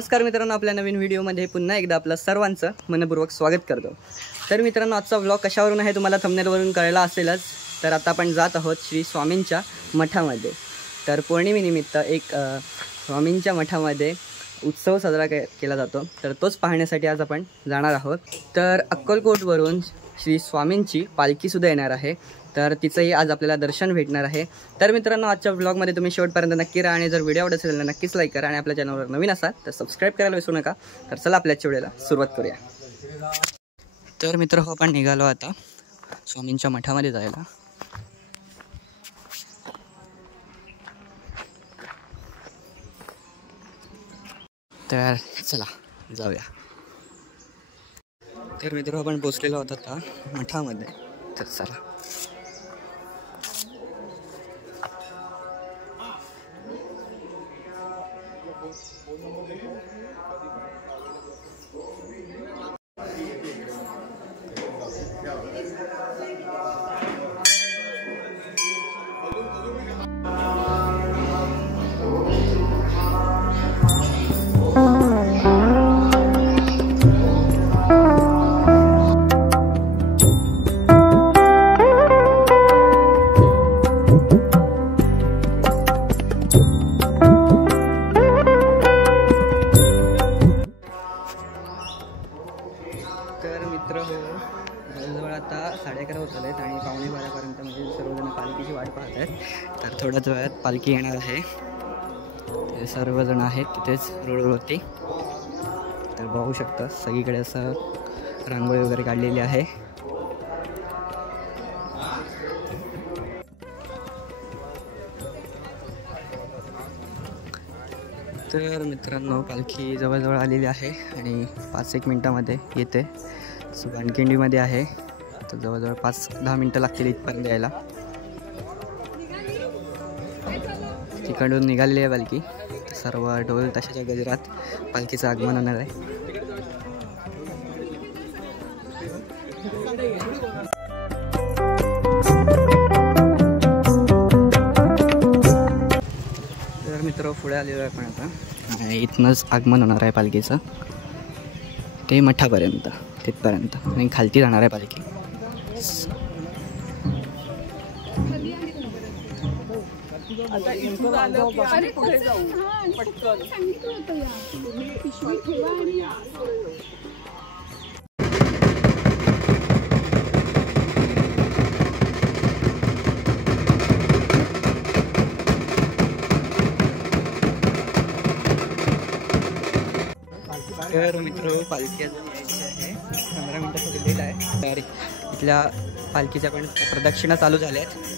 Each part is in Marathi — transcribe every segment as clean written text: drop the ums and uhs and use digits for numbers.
नमस्कार मित्रांनो, आपल्या नवीन व्हिडिओमध्ये पुन्हा एकदा आपलं सर्वांचं मनपूर्वक स्वागत करतो। तर मित्रांनो, आजचा व्लॉग कशावरून आहे तुम्हाला थंबनेलवरून कळला असेलच। तर आता आपण जात आहोत श्री स्वामींच्या मठामध्ये। तर पौर्णिमेनिमित्त एक स्वामींच्या मठामध्ये उत्सव साजरा केला जातो, तर तोच पाहण्यासाठी आज आपण जाणार आहोत। तर अक्कलकोटवरून श्री स्वामींची पालखीसुद्धा येणार आहे, तर तिचंही आज आपल्याला दर्शन भेटणार आहे। तर मित्रांनो, आजच्या व्लॉगमध्ये तुम्ही शेवटपर्यंत नक्की राहा आणि जर व्हिडिओ आवडत असेल तर नक्कीच लाईक करा आणि आपल्या चॅनलवर नवीन असाल तर सबस्क्राईब करायला विसरू नका। तर चला आपल्या व्हिडिओला सुरुवात करूया। तर मित्रांनो, आपण निघालो आता स्वामींच्या मठामध्ये जायला। तर चला जाऊया। तर मित्रांनो, आपण पोचलेलो आहोत आता मठामध्ये, तर चला। जवळजवळ आता 11:30 होत आले आहेत आणि 11:45पर्यंत म्हणजे सर्वजण पालखीची वाट पाहत आहेत। तर थोड्याच वेळात पालखी येणार आहे। ते सर्वजण आहेत तिथेच रोडवरती। तर बघू शकता सगळीकडे असं रांगोळी वगैरे काढलेली आहे। तर मित्रांनो, पालखी जवळजवळ आलेली आहे आणि 5-1 मिनटामध्ये येते। सुभानखिंडीमध्ये आहे, तर जवळजवळ 5-10 मिनटं लागतील इथपर्यंत यायला। तिकडून निघालेली आहे पालखी, सर्व ढोल ताशाच्या गजरात पालखीचं आगमन होणार आहे। तर मित्र, पुढे आलेलो आहे आपण आता आणि इथनंच आगमन होणार आहे पालखीचं ते मठापर्यंत, तिथपर्यंत आणि खालती जाणार आहे पालखी। तर मित्र, पालखी यायची आहे, 15 मिनटाचा दिलेला आहे। तर इथल्या पालखीच्या पण प्रदक्षिणा चालू झाल्या आहेत।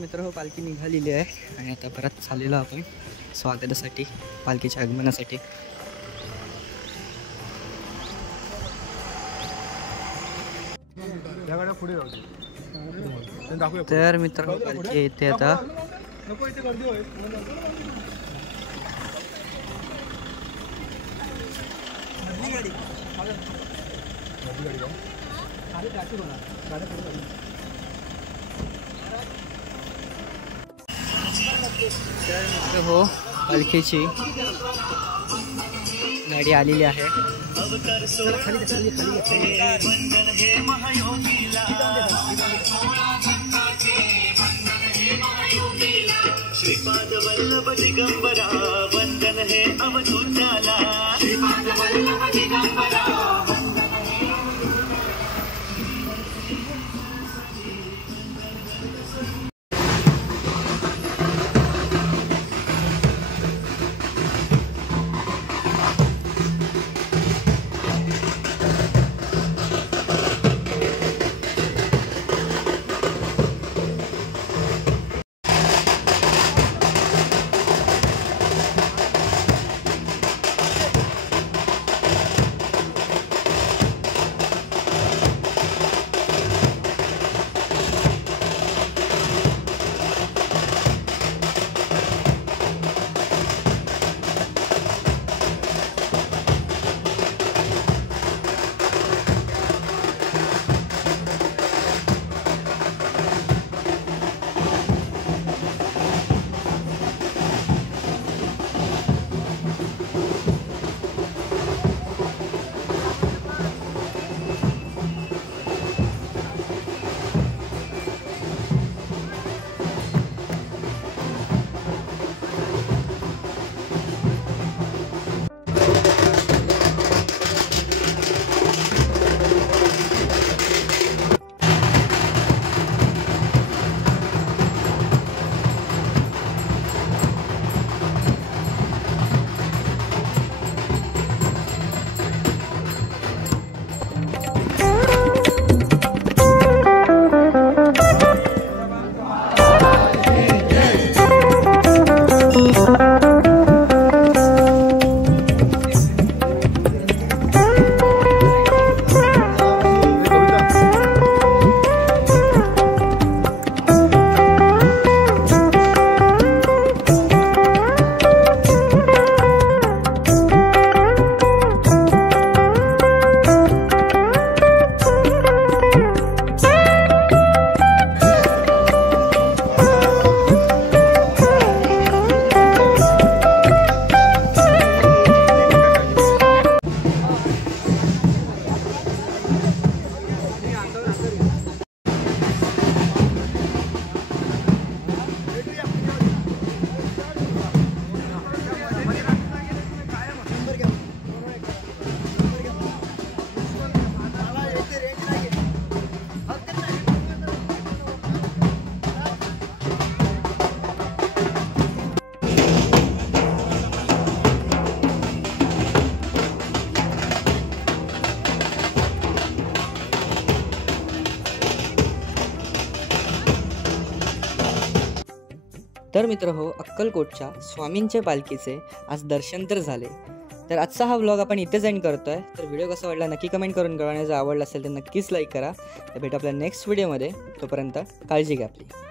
मित्र, पालखी निघालेली आहे आणि आता परत चाललेलो आपण स्वागतासाठी, पालखीच्या आगमनासाठी। तर मित्र, पालखी येते आता। गाडी हो पालखीची गाडी आलेली आहे. श्रीपाद वल्लभ दिगंबरा वंदन है अवधूताला. श्रीपाद वल्लभ दिगंबरा तर मित्र हो, अक्कलकोटच्या स्वामींच्या पालखीचे आज दर्शन तर झाले. तर आजचा हा व्लॉग आपण इथेच एंड करतोय. तर व्हिडिओ कसा वाटला नक्की कमेंट करून कळवा. जर आवडला असेल तर नक्कीच लाईक करा. तर भेटू आपल्या नेक्स्ट व्हिडिओमध्ये. तोपर्यंत काळजी घ्या आपली.